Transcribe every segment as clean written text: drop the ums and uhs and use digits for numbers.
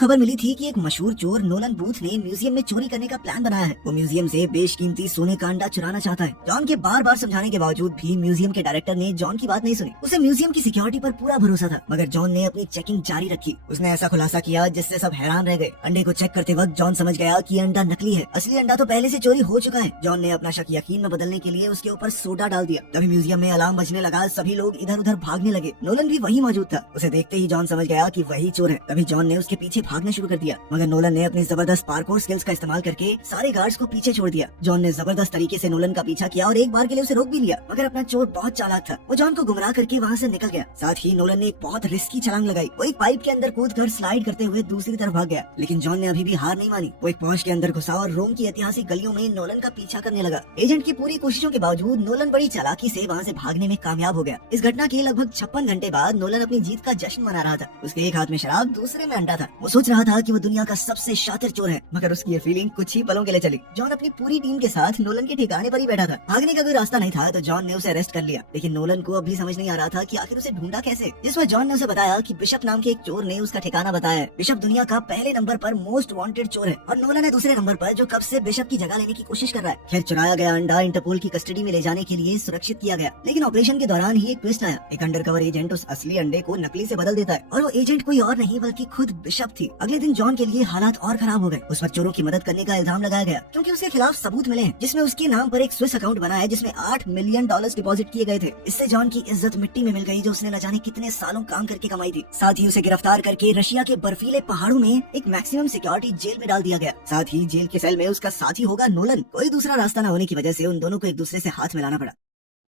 खबर मिली थी कि एक मशहूर चोर नोलन बूथ ने म्यूजियम में चोरी करने का प्लान बनाया है। वो म्यूजियम से बेशकीमती सोने का अंडा चुराना चाहता है। जॉन के बार बार समझाने के बावजूद भी म्यूजियम के डायरेक्टर ने जॉन की बात नहीं सुनी। उसे म्यूजियम की सिक्योरिटी पर पूरा भरोसा था, मगर जॉन ने अपनी चेकिंग जारी रखी। उसने ऐसा खुलासा किया जिससे सब हैरान रह गए। अंडे को चेक करते वक्त जॉन समझ गया कि अंडा नकली है, असली अंडा तो पहले से चोरी हो चुका है। जॉन ने अपना शक यकीन में बदलने के लिए उसके ऊपर सोडा डाल दिया। तभी म्यूजियम में अलार्म बजने लगा, सभी लोग इधर उधर भागने लगे। नोलन भी वही मौजूद था। उसे देखते ही जॉन समझ गया कि वही चोर है। तभी जॉन ने उसके पीछे भागना शुरू कर दिया, मगर नोलन ने अपनी जबरदस्त पार्कोर स्किल्स का इस्तेमाल करके सारे गार्ड्स को पीछे छोड़ दिया। जॉन ने जबरदस्त तरीके से नोलन का पीछा किया और एक बार के लिए उसे रोक भी लिया, मगर अपना चोर बहुत चालाक था। वो जॉन को गुमराह करके वहाँ से निकल गया। साथ ही नोलन ने एक बहुत रिस्की छलांग लगाई। वो एक पाइप के अंदर कूद कर स्लाइड करते हुए दूसरी तरफ भाग गया, लेकिन जॉन ने अभी भी हार नहीं मानी। वो एक पौष के अंदर घुसा और रोम की ऐतिहासिक गलियों में नोलन का पीछा करने लगा। एजेंट की पूरी कोशिशों के बावजूद नोलन बड़ी चालाकी से वहाँ से भागने में कामयाब हो गया। इस घटना के लगभग 56 घंटे बाद नोलन अपनी जीत का जश्न मना रहा था। उसके एक हाथ में शराब, दूसरे में अंडा था। वो सोच रहा था कि वो दुनिया का सबसे शातिर चोर है, मगर उसकी ये फीलिंग कुछ ही पलों के लिए चली। जॉन अपनी पूरी टीम के साथ नोलन के ठिकाने पर ही बैठा था। भागने का कोई रास्ता नहीं था, तो जॉन ने उसे अरेस्ट कर लिया। लेकिन नोलन को अभी समझ नहीं आ रहा था कि आखिर उसे ढूंढा कैसे। जिस पर जॉन ने उसे बताया कि बिशप नाम के एक चोर ने उसका ठिकाना बताया है। बिशप दुनिया का पहले नंबर पर मोस्ट वांटेड चोर है और नोलन है दूसरे नंबर पर, जो कब से बिशप की जगह लेने की कोशिश कर रहा है। खैर, चुराया गया अंडा इंटरपोल की कस्टडी में ले जाने के लिए सुरक्षित किया गया, लेकिन ऑपरेशन के दौरान ही एक ट्विस्ट आया। एक अंडरकवर एजेंट उस असली अंडे को नकली से बदल देता है और वो एजेंट कोई और नहीं बल्कि खुद बिशप थी। अगले दिन जॉन के लिए हालात और खराब हो गए। उस पर चोरों की मदद करने का इल्जाम लगाया गया, क्योंकि उसके खिलाफ सबूत मिले हैं जिसमें उसके नाम पर एक स्विस अकाउंट बना है जिसमें $8 मिलियन डिपॉजिट किए गए थे। इससे जॉन की इज्जत मिट्टी में मिल गई, जो उसने न जाने कितने सालों काम करके कमाई थी। साथ ही उसे गिरफ्तार करके रशिया के बर्फीले पहाड़ों में एक मैक्सिमम सिक्योरिटी जेल में डाल दिया गया। साथ ही जेल के सेल में उसका साथी होगा नोलन। कोई दूसरा रास्ता न होने की वजह से उन दोनों को एक दूसरे से हाथ मिलाना पड़ा।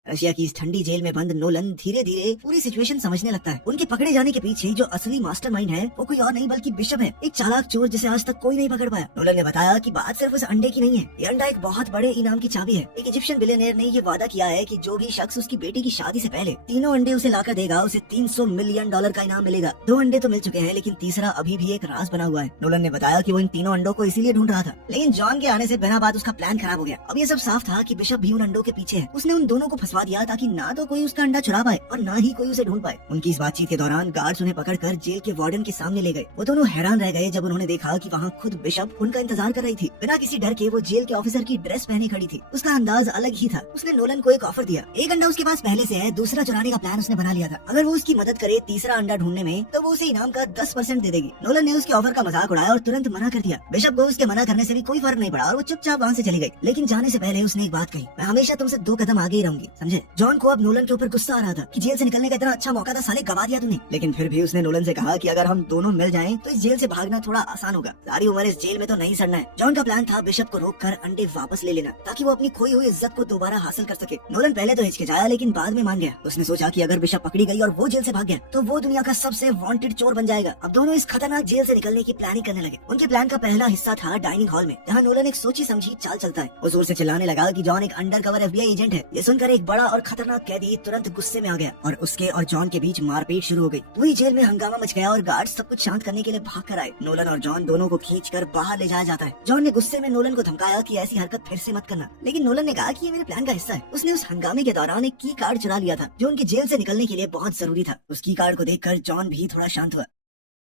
रशिया की इस ठंडी जेल में बंद नोलन धीरे धीरे पूरी सिचुएशन समझने लगता है। उनके पकड़े जाने के पीछे जो असली मास्टरमाइंड है वो कोई और नहीं बल्कि बिशप है, एक चालाक चोर जिसे आज तक कोई नहीं पकड़ पाया। नोलन ने बताया कि बात सिर्फ उस अंडे की नहीं है, ये अंडा एक बहुत बड़े इनाम की चाबी है। एक इजिप्शियन बिलियनियर ने ये वादा किया है कि जो भी शख्स उसकी बेटी की शादी से पहले तीनों अंडे उसे लाकर देगा, उसे $300 मिलियन का इनाम मिलेगा। 2 अंडे तो मिल चुके हैं, लेकिन तीसरा अभी भी एक राज बना हुआ है। नोलन ने बताया कि वो इन तीनों अंडों को इसीलिए ढूंढ रहा था, लेकिन जॉन के आने से बिना बात उसका प्लान खराब हो गया। अब ये सब साफ था कि बिशप भी उन अंडों के पीछे है। उसने उन दोनों को फंसवा दिया ताकि ना तो कोई उसका अंडा चुरा पाए और ना ही कोई उसे ढूंढ पाए। उनकी इस बातचीत के दौरान गार्ड्स उन्हें पकड़कर जेल के वार्डन के सामने ले गए। वो दोनों हैरान रह गए जब उन्होंने देखा कि वहाँ खुद बिशप उनका इंतजार कर रही थी। बिना किसी डर के वो जेल के ऑफिसर की ड्रेस पहने खड़ी थी। उसका अंदाज अलग ही था। उसने नोलन को एक ऑफर दिया। एक अंडा उसके पास पहले से है, दूसरा चुराने का प्लान उसने बना लिया था। अगर वो उसकी मदद करे तीसरा अंडा ढूंढने में, तो वो उसे इनाम का 10% दे देगी। नोलन ने उसके ऑफर का मजाक उड़ाया और तुरंत मना कर दिया। बिशप को उसके मना करने से भी कोई फर्क नहीं पड़ा और वो चुपचाप वहाँ से चली गई। लेकिन जाने से पहले उसने एक बात कही, मैं हमेशा तुमसे 2 कदम आगे ही रहूंगी, समझे। जॉन को अब नोलन के ऊपर गुस्सा आ रहा था कि जेल से निकलने का इतना अच्छा मौका था, साले गवा दिया तूने। लेकिन फिर भी उसने नोलन से कहा कि अगर हम दोनों मिल जाएं तो इस जेल से भागना थोड़ा आसान होगा। सारी उम्र इस जेल में तो नहीं सड़ना है। जॉन का प्लान था बिशप को रोककर अंडे वापस ले लेना, ताकि वो अपनी खोई हुई इज्जत को दोबारा हासिल कर सके। नोलन पहले तो हिचकिचाया, लेकिन बाद में मान गया। उसने सोचा कि अगर बिशप पकड़ी गई और वो जेल से भाग गया तो वो दुनिया का सबसे वांटेड चोर बन जाएगा। अब दोनों इस खतरनाक जेल से निकलने की प्लानिंग करने लगे। उनके प्लान का पहला हिस्सा था डाइनिंग हॉल में, जहाँ नोलन एक सोची समझी चाल चलता है। वो जोर से चिल्लाने लगा कि जॉन एक अंडरकवर FBI एजेंट है। ये सुनकर एक बड़ा और खतरनाक कैदी तुरंत गुस्से में आ गया और उसके और जॉन के बीच मारपीट शुरू हो गई। पूरी जेल में हंगामा मच गया और गार्ड्स सब कुछ शांत करने के लिए भाग कर आए। नोलन और जॉन दोनों को खींचकर बाहर ले जाया जाता है। जॉन ने गुस्से में नोलन को धमकाया कि ऐसी हरकत फिर से मत करना, लेकिन नोलन ने कहा कि ये मेरे प्लान का हिस्सा है। उसने उस हंगामे के दौरान एक की कार्ड चुरा लिया था, जो उनके जेल से निकलने के लिए बहुत जरूरी था। उस की कार्ड को देखकर जॉन भी थोड़ा शांत हुआ।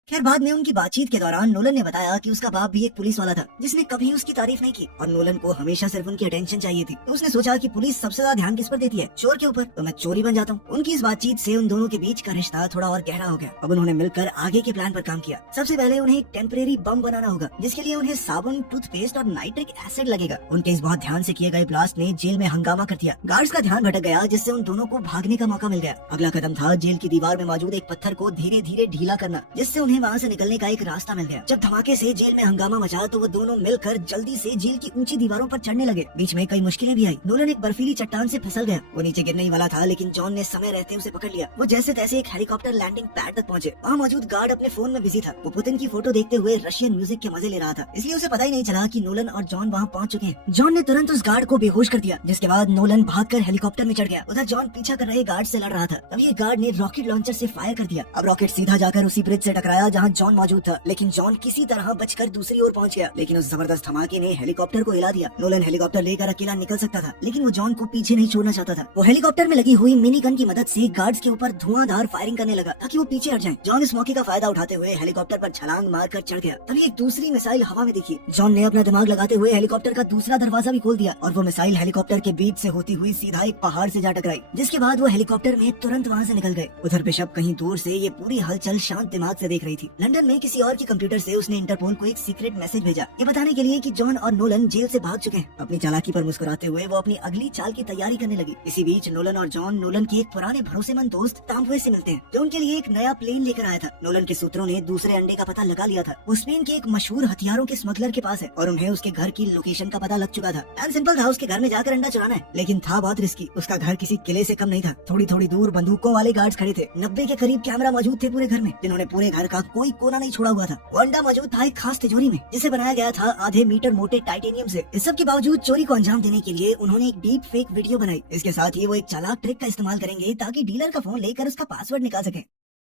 खैर, बाद में उनकी बातचीत के दौरान नोलन ने बताया कि उसका बाप भी एक पुलिस वाला था, जिसने कभी उसकी तारीफ नहीं की और नोलन को हमेशा सिर्फ उनकी अटेंशन चाहिए थी। तो उसने सोचा कि पुलिस सबसे ज्यादा ध्यान किस पर देती है, चोर के ऊपर, तो मैं चोरी बन जाता हूँ। उनकी इस बातचीत से उन दोनों के बीच का रिश्ता थोड़ा और गहरा हो गया। अब उन्होंने मिलकर आगे के प्लान पर काम किया। सबसे पहले उन्हें एक टेम्परेरी बम बनाना होगा, जिसके लिए उन्हें साबुन, टूथपेस्ट और नाइट्रिक एसिड लगेगा। उनके इस बहुत ध्यान से किए गए ब्लास्ट ने जेल में हंगामा कर दिया। गार्ड्स का ध्यान भटक गया, जिससे उन दोनों को भागने का मौका मिल गया। अगला कदम था जेल की दीवार में मौजूद एक पत्थर को धीरे धीरे ढीला करना, जिससे उन्हें वहाँ से निकलने का एक रास्ता मिल गया। जब धमाके से जेल में हंगामा मचा तो वो दोनों मिलकर जल्दी से जेल की ऊंची दीवारों पर चढ़ने लगे। बीच में कई मुश्किलें भी आई। नोलन एक बर्फीली चट्टान से फिसल गया। वो नीचे गिरने ही वाला था, लेकिन जॉन ने समय रहते उसे पकड़ लिया। वो जैसे तैसे एक हेलीकॉप्टर लैंडिंग पैड तक पहुंचे। वहाँ मौजूद गार्ड अपने फोन में बिजी था। वो पुतिन की फोटो देखते हुए रशियन म्यूजिक के मजे ले रहा था, इसलिए उसे पता ही नहीं चला कि नोलन और जॉन वहाँ पहुँच चुके हैं। जॉन ने तुरंत उस गार्ड को बेहोश कर दिया, जिसके बाद नोलन भागकर हेलीकॉप्टर में चढ़ गया। उधर जॉन पीछा कर रहे गार्ड से लड़ रहा था। तब ये गार्ड ने रॉकेट लॉन्चर से फायर कर दिया। अब रॉकेट सीधा जाकर उसी ब्रिज से टकराया जहाँ जॉन मौजूद था, लेकिन जॉन किसी तरह बचकर दूसरी ओर पहुंच गया। लेकिन उस जबरदस्त धमाके ने हेलीकॉप्टर को हिला दिया। नोलन हेलीकॉप्टर लेकर अकेला निकल सकता था, लेकिन वो जॉन को पीछे नहीं छोड़ना चाहता था। वो हेलीकॉप्टर में लगी हुई मिनी गन की मदद से गार्ड्स के ऊपर धुआंधार फायरिंग करने लगा ताकि वो पीछे हट जाएं। जॉन इस मौके का फायदा उठाते हुए हेलीकॉप्टर पर छलांग मारकर चढ़ गया। तभी एक दूसरी मिसाइल हवा में दिखी। जॉन ने अपना दिमाग लगाते हुए हेलीकॉप्टर का दूसरा दरवाजा भी खोल दिया और वो मिसाइल हेलीकॉप्टर के बीच से होती हुई सीधा एक पहाड़ से जा टकराई, जिसके बाद वो हेलीकॉप्टर में तुरंत वहाँ से निकल गए। उधर बिशप कहीं दूर से ये पूरी हलचल शांत दिमाग से देख रही थी। लंदन में किसी और के कंप्यूटर से उसने इंटरपोल को एक सीक्रेट मैसेज भेजा, ये बताने के लिए कि जॉन और नोलन जेल से भाग चुके हैं। अपनी चालाकी पर मुस्कुराते हुए वो अपनी अगली चाल की तैयारी करने लगी। इसी बीच नोलन और जॉन नोलन के एक पुराने भरोसेमंद दोस्त ताम्पुए से मिलते हैं, जो उनके लिए एक नया प्लेन लेकर आया था। नोलन के सूत्रों ने दूसरे अंडे का पता लगा लिया था। वो स्पेन के एक मशहूर हथियारों के स्मगलर के पास है और उन्हें उसके घर की लोकेशन का पता लग चुका था। प्लान सिंपल था, उसके घर में जाकर अंडा चुराना है, लेकिन था बहुत रिस्की। उसका घर किसी किले से कम नहीं था। थोड़ी थोड़ी दूर बंदूकों वाले गार्ड्स खड़े थे। 90 के करीब कैमरा मौजूद थे पूरे घर में, जिन्होंने पूरे घर का कोई कोना नहीं छोड़ा हुआ था। वो अंडा मौजूद था एक खास तिजोरी में, जिसे बनाया गया था आधे मीटर मोटे टाइटेनियम से। इस सब के बावजूद चोरी को अंजाम देने के लिए उन्होंने एक डीप फेक वीडियो बनाई। इसके साथ ही वो एक चालाक ट्रिक का इस्तेमाल करेंगे ताकि डीलर का फोन लेकर उसका पासवर्ड निकाल सके।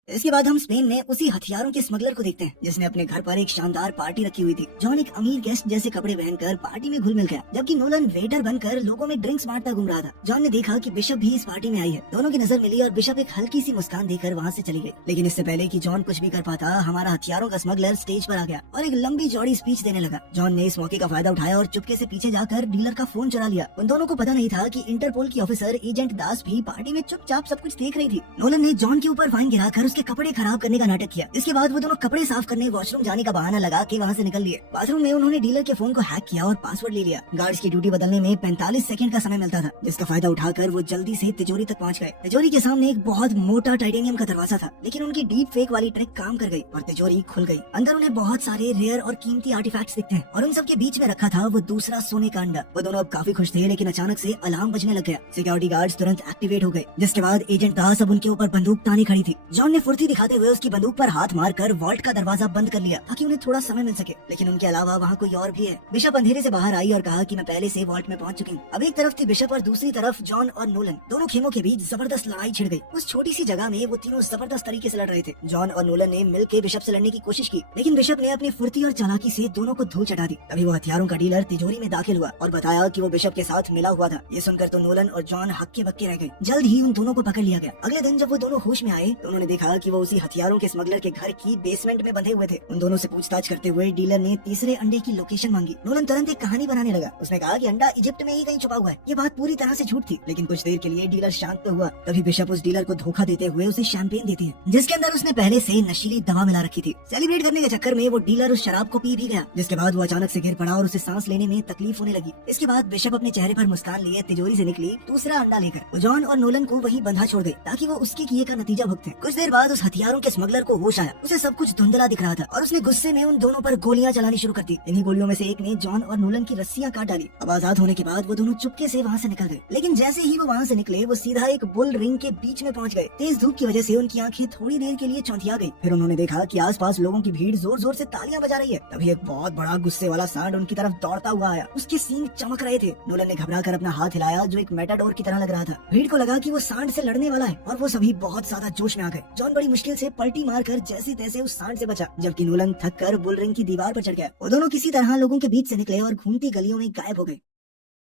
इसके बाद हम स्पेन में उसी हथियारों के स्मगलर को देखते हैं, जिसने अपने घर पर एक शानदार पार्टी रखी हुई थी। जॉन एक अमीर गेस्ट जैसे कपड़े पहनकर पार्टी में घुल मिल गया, जबकि नोलन वेटर बनकर लोगों में ड्रिंक्स बांटता घूम रहा था। जॉन ने देखा कि बिशप भी इस पार्टी में आई है। दोनों की नजर मिली और बिशप एक हल्की सी मुस्कान देकर वहाँ से चली गई। लेकिन इससे पहले कि जॉन कुछ भी कर पाता, हमारा हथियारों का स्मगलर स्टेज पर आ गया और एक लंबी चौड़ी स्पीच देने लगा। जॉन ने इस मौके का फायदा उठाया और चुपके से पीछे जाकर डीलर का फोन चुरा लिया। उन दोनों को पता नहीं था कि इंटरपोल की ऑफिसर एजेंट दास भी पार्टी में चुपचाप सब कुछ देख रही थी। नोलन ने जॉन के ऊपर वाइन गिराकर उसके कपड़े खराब करने का नाटक किया। इसके बाद वो दोनों कपड़े साफ करने वॉशरूम जाने का बहाना लगा के वहाँ से निकल लिए। बाथरूम में उन्होंने डीलर के फोन को हैक किया और पासवर्ड ले लिया। गार्ड्स की ड्यूटी बदलने में 45 सेकंड का समय मिलता था, जिसका फायदा उठाकर वो जल्दी से तिजोरी तक पहुँच गए। तिजोरी के सामने एक बहुत मोटा टाइटेनियम का दरवाजा था, लेकिन उनकी डीप फेक वाली ट्रिक काम कर गई और तिजोरी खुल गई। अंदर उन्हें बहुत सारे रेयर और कीमती आर्टिफैक्ट्स दिखते हैं और उन सब के बीच में रखा था वो दूसरा सोने का अंडा। वो दोनों अब काफी खुश थे, लेकिन अचानक से अलार्म बजने लग गया। सिक्योरिटी गार्ड्स तुरंत एक्टिवेट हो गए, जिसके बाद एजेंट दास अब उनके ऊपर बंदूक ताने खड़ी थी। जॉन ने फुर्ती दिखाते हुए उसकी बंदूक पर हाथ मारकर वॉल्ट का दरवाजा बंद कर लिया ताकि उन्हें थोड़ा समय मिल सके। लेकिन उनके अलावा वहाँ कोई और भी है। बिशप अंधेरे से बाहर आई और कहा कि मैं पहले से वॉल्ट में पहुंच चुकी हूँ। अब एक तरफ थी बिशप और दूसरी तरफ जॉन और नोलन। दोनों खेमों के बीच जबरदस्त लड़ाई छिड़ गई। उस छोटी सी जगह में वो तीनों जबरदस्त तरीके से लड़ रहे थे। जॉन और नोलन ने मिलकर बिशप से लड़ने की कोशिश की, लेकिन बिशप ने अपनी फुर्ती और चालाकी से दोनों को धूल चटा दी। तभी वो हथियारों का डीलर तिजोरी में दाखिल हुआ और बताया कि वो बिशप के साथ मिला हुआ था। ये सुनकर तो नोलन और जॉन हक्के बक्के रह गए। जल्द ही उन दोनों को पकड़ लिया गया। अगले दिन जब वो दोनों होश में आए तो उन्होंने देखा कि वो उसी हथियारों के स्मगलर के घर की बेसमेंट में बंधे हुए थे। उन दोनों से पूछताछ करते हुए डीलर ने तीसरे अंडे की लोकेशन मांगी। नोलन तुरंत एक कहानी बनाने लगा। उसने कहा कि अंडा इजिप्ट में ही कहीं छुपा हुआ है। ये बात पूरी तरह से झूठ थी, लेकिन कुछ देर के लिए डीलर शांत तो हुआ। तभी बिशप उस डीलर को धोखा देते हुए उसे शैंपेन देती है, जिसके अंदर उसने पहले से नशीली दवा मिला रखी थी। सेलिब्रेट करने के चक्कर में वो डीलर उस शराब को पी भी गया, जिसके बाद वो अचानक से गिर पड़ा और उसे सांस लेने में तकलीफ होने लगी। इसके बाद बिशप अपने चेहरे पर मुस्कान लिए तिजोरी से निकली दूसरा अंडा लेकर। वो जॉन और नोलन को वहीं बंधा छोड़ गई ताकि वो उसके किए का नतीजा भुगते। कुछ देर बाद उस हथियारों के स्मगलर को होश आया। उसे सब कुछ धुंधला दिख रहा था और उसने गुस्से में उन दोनों पर गोलियां चलानी शुरू कर दी। इन्हीं गोलियों में से एक ने जॉन और नोलन की रस्सियां काट डाली। अब आजाद होने के बाद वो दोनों चुपके से वहाँ से निकल गए। लेकिन जैसे ही वो वहाँ से निकले, वो सीधा एक बुल रिंग के बीच में पहुँच गए। तेज धूप की वजह से उनकी आंखें थोड़ी देर के लिए चौंधिया गई। फिर उन्होंने देखा कि आसपास लोगों की भीड़ जोर जोर से तालियां बजा रही है। तभी एक बहुत बड़ा गुस्से वाला सांड उनकी तरफ दौड़ता हुआ आया। उसके सींग चमक रहे थे। नोलन ने घबरा कर अपना हाथ हिलाया, जो एक मेटाडोर की तरह लग रहा था। भीड़ को लगा कि वो सांड से लड़ने वाला है और वो सभी बहुत ज्यादा जोश में आ गए। जॉन बड़ी मुश्किल से पलटी मारकर जैसे तैसे उस सांड से बचा, जबकि नोलन थक कर बुल रिंग की दीवार पर चढ़ गया। वो दोनों किसी तरह लोगों के बीच से निकले और घूमती गलियों में गायब हो गए।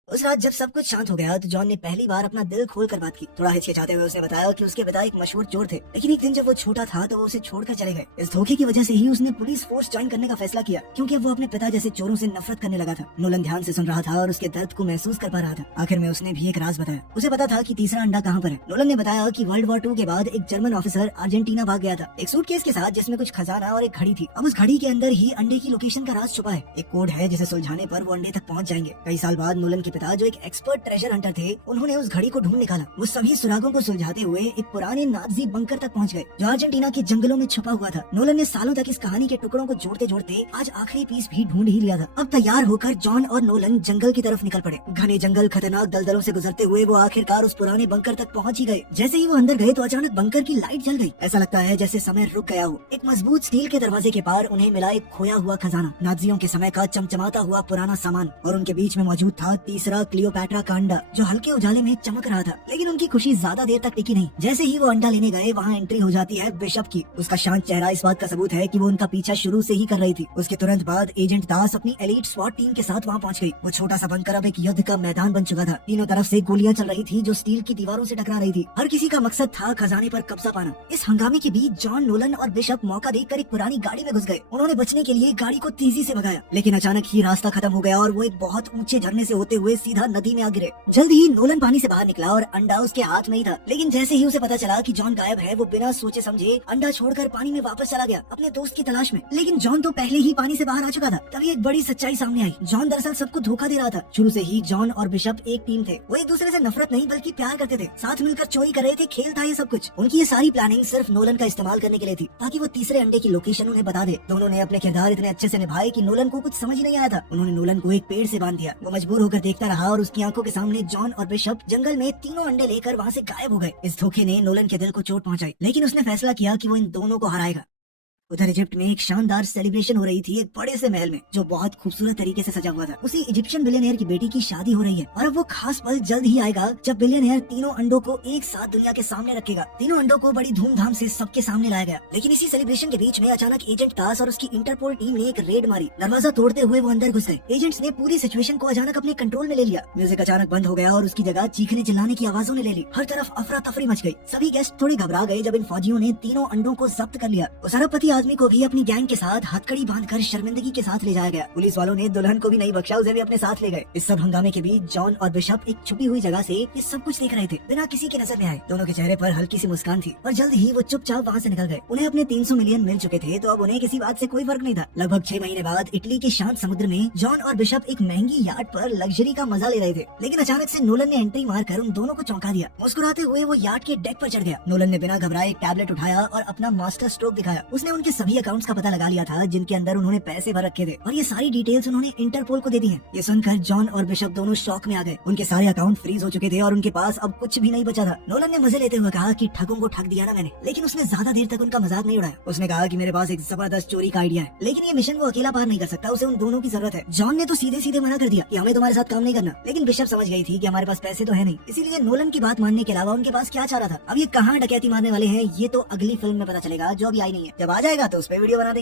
उस रात जब सब कुछ शांत हो गया तो जॉन ने पहली बार अपना दिल खोल कर बात की। थोड़ा हिचकिचाते हुए उसने बताया कि उसके पिता एक मशहूर चोर थे, लेकिन एक दिन जब वो छोटा था तो वो उसे छोड़कर चले गए। इस धोखे की वजह से ही उसने पुलिस फोर्स ज्वाइन करने का फैसला किया, क्योंकि वो अपने पिता जैसे चोरों से नफरत करने लगा था। नोलन ध्यान से सुन रहा था और उसके दर्द को महसूस कर पा रहा था। आखिर में उसने भी एक राज बताया। उसे पता था कि तीसरा अंडा कहाँ पर है। नोलन ने बताया कि वर्ल्ड वॉर 2 के बाद एक जर्मन ऑफिसर अर्जेंटीना भाग गया था, एक सूटकेस के साथ जिसमें कुछ खजाना और एक घड़ी थी। अब उस घड़ी के अंदर ही अंडे की लोकेशन का राज छुपा है। एक कोड है जिसे सुलझाने पर वो अंडे तक पहुँच जाएंगे। कई साल बाद नोलन के पिता, जो एक एक्सपर्ट ट्रेजर हंटर थे, उन्होंने उस घड़ी को ढूंढ निकाला। वो सभी सुरागों को सुलझाते हुए एक पुराने नाजी बंकर तक पहुंच गए, जो अर्जेंटीना के जंगलों में छुपा हुआ था। नोलन ने सालों तक इस कहानी के टुकड़ों को जोड़ते जोड़ते आज आखिरी पीस भी ढूंढ ही लिया था। अब तैयार होकर जॉन और नोलन जंगल की तरफ निकल पड़े। घने जंगल, खतरनाक दलदलों से गुजरते हुए वो आखिरकार उस पुराने बंकर तक पहुंच ही गए। जैसे ही वो अंदर गए तो अचानक बंकर की लाइट जल गई। ऐसा लगता है जैसे समय रुक गया हो। एक मजबूत स्टील के दरवाजे के पार उन्हें मिला एक खोया हुआ खजाना, नाजियों के समय का चमचमाता हुआ पुराना सामान, और उनके बीच में मौजूद था तीसरा दूसरा क्लियोपैट्रा का अंडा जो हल्के उजाले में चमक रहा था, लेकिन उनकी खुशी ज्यादा देर तक टिकी नहीं। जैसे ही वो अंडा लेने गए वहाँ एंट्री हो जाती है बिशप की। उसका शांत चेहरा इस बात का सबूत है कि वो उनका पीछा शुरू से ही कर रही थी। उसके तुरंत बाद एजेंट दास अपनी एलीट स्वाट टीम के साथ वहाँ पहुँच गई। वो छोटा सा बनकर अब एक युद्ध का मैदान बन चुका था। तीनों तरफ से गोलियां चल रही थी जो स्टील की दीवारों से टकरा रही थी। हर किसी का मकसद था खजाने पर कब्जा पाना। इस हंगामे के बीच जॉन, नोलन और बिशप मौका देखकर एक पुरानी गाड़ी में घुस गए। उन्होंने बचने के लिए गाड़ी को तेजी से भगाया, लेकिन अचानक ही रास्ता खत्म हो गया और वो एक बहुत ऊंचे झरने से होते हुए सीधा नदी में आ गिरे। जल्द ही नोलन पानी से बाहर निकला और अंडा उसके हाथ में ही था, लेकिन जैसे ही उसे पता चला कि जॉन गायब है, वो बिना सोचे समझे अंडा छोड़कर पानी में वापस चला गया अपने दोस्त की तलाश में। लेकिन जॉन तो पहले ही पानी से बाहर आ चुका था। तभी एक बड़ी सच्चाई सामने आई। जॉन दरअसल सबको धोखा दे रहा था। शुरू से ही जॉन और बिशप एक टीम थे। वो एक दूसरे से नफरत नहीं बल्कि प्यार करते थे, साथ मिलकर चोरी कर रहे थे। खेल था ये सब कुछ। उनकी ये सारी प्लानिंग सिर्फ नोलन का इस्तेमाल करने के लिए थी, ताकि वो तीसरे अंडे की लोकेशन उन्हें बता दे। दोनों ने अपने किरदार इतने अच्छे से निभाए कि नोलन को कुछ समझ ही नहीं आया था। उन्होंने नोलन को एक पेड़ से बांध दिया। वो मजबूर होकर देखता रहा और उसकी आंखों के सामने जॉन और बिशप जंगल में तीनों अंडे लेकर वहाँ से गायब हो गए। इस धोखे ने नोलन के दिल को चोट पहुंचाई, लेकिन उसने फैसला किया कि वो इन दोनों को हराएगा। उधर इजिप्ट में एक शानदार सेलिब्रेशन हो रही थी एक बड़े से महल में, जो बहुत खूबसूरत तरीके से सजा हुआ था। उसी इजिप्शियन बिलियनियर की बेटी की शादी हो रही है और अब वो खास पल जल्द ही आएगा जब बिलियनियर तीनों अंडों को एक साथ दुनिया के सामने रखेगा। तीनों अंडों को बड़ी धूमधाम से सबके सामने लाया गया। लेकिन इसी सेलिब्रेशन के बीच में अचानक एजेंट दास और उसकी इंटरपोल टीम ने एक रेड मारी। दरवाजा तोड़ते हुए वो अंदर घुस गए। एजेंट्स ने पूरी सिचुएशन को अचानक अपने कंट्रोल में ले लिया। म्यूजिक अचानक बंद हो गया और उसकी जगह चीखने चिल्लाने की आवाजों ने ले ली। हर तरफ अफरा तफरी मच गई। सभी गेस्ट थोड़े घबरा गए जब इन फौजियों ने तीनों अंडों को जब्त कर लिया। उस अरबपति आदमी को भी अपनी के साथ हथकड़ी बांधकर शर्मिंदगी के साथ ले जाया गया। पुलिस वालों ने दुल्हन को भी नहीं बख्शा, उसे भी अपने साथ ले गए। इस सब हंगामे के बीच जॉन और बिशप एक छुपी हुई जगह से ये सब कुछ देख रहे थे, बिना किसी के नजर में आए। दोनों के चेहरे पर हल्की सी मुस्कान थी और जल्द ही वो चुपचाप वहाँ से निकल गए। उन्हें अपने 300 मिलियन मिल चुके थे, तो अब उन्हें किसी बात से कोई फर्क नहीं था। लगभग 6 महीने बाद इटली के शांत समुद्र में जॉन और बिशप एक महंगी याट पर लग्जरी का मजा ले रहे थे, लेकिन अचानक से नोलन ने एंट्री मारकर उन दोनों को चौंका दिया। मुस्कुराते हुए वो याट के डेक पर चढ़ गया। नोलन ने बिना घबराए एक टैबलेट उठाया और अपना मास्टर स्ट्रोक दिखाया। उसने उनके सभी अकाउंट्स का पता लगा लिया था जिनके अंदर उन्होंने पैसे भर रखे थे, और ये सारी डिटेल्स उन्होंने इंटरपोल को दे दी हैं। ये सुनकर जॉन और बिशप दोनों शॉक में आ गए। उनके सारे अकाउंट फ्रीज हो चुके थे और उनके पास अब कुछ भी नहीं बचा था। नोलन ने मजे लेते हुए कहा कि ठगों को ठग दिया ना मैंने, लेकिन उसने ज्यादा देर तक उनका मजाक नहीं उड़ाया। उसने कहा कि मेरे पास एक जबरदस्त चोरी का आइडिया है, लेकिन ये मिशन वो अकेला पार नहीं कर सकता, उसे उन दोनों की जरूरत है। जॉन ने तो सीधे सीधे मना कर दिया कि हमें तुम्हारे साथ काम नहीं करना, लेकिन बिशप समझ गई थी कि हमारे पास पैसे तो है नहीं, इसीलिए नोलन की बात मानने के अलावा उनके पास क्या चाह रहा था। अब ये कहाँ डकैती मारने वाले हैं ये तो अगली फिल्म में पता चलेगा, जो अभी आई नहीं है। जब आ जाएगा तो उस पर वीडियो बना देंगे।